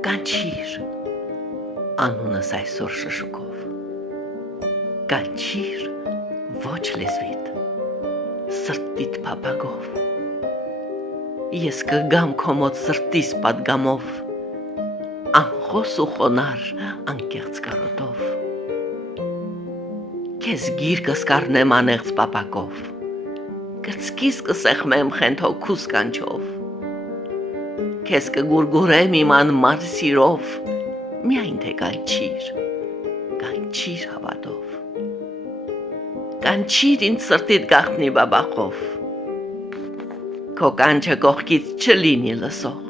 Կանչիր, անունս այսօր շշուկով, կանչիր ոչ լեզվիդ, սրտիդ փափագով, ես կգամ քո մոտ սրտիս պատգամով, անխոս ու խոնար անկեղծ կարոտով, քեզ գիր կսկառնեմ անեղծ պապակով, կրծքիս կսեղմեմ խենթոքուս կանչով, քեզ կգուրգուրեմ իմ անմար սիրով, միայն թե կանչիր հավատով, կանչիր ինձ սրտիդ գաղտնի բաբախով, քո կանչը կողքից չլինի լսող,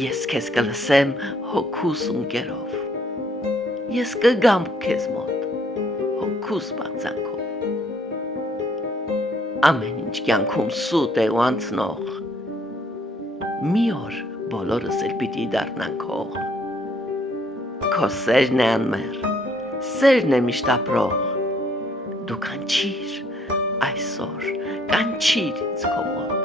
ես քեզ կլսեմ հոգուս ունկերով, ես կգամ քեզ մոտ հոգուս բաղձանքով, ամեն ինչ կյանքում սուտ է ու անցնող, մի օր բոլորս էլ պիտի դառնանք հող, քո սերն է անմեռ, սերն է միշտ ապրող, դու կանչիր այսօր, կանչիր ինձ քո մոտ,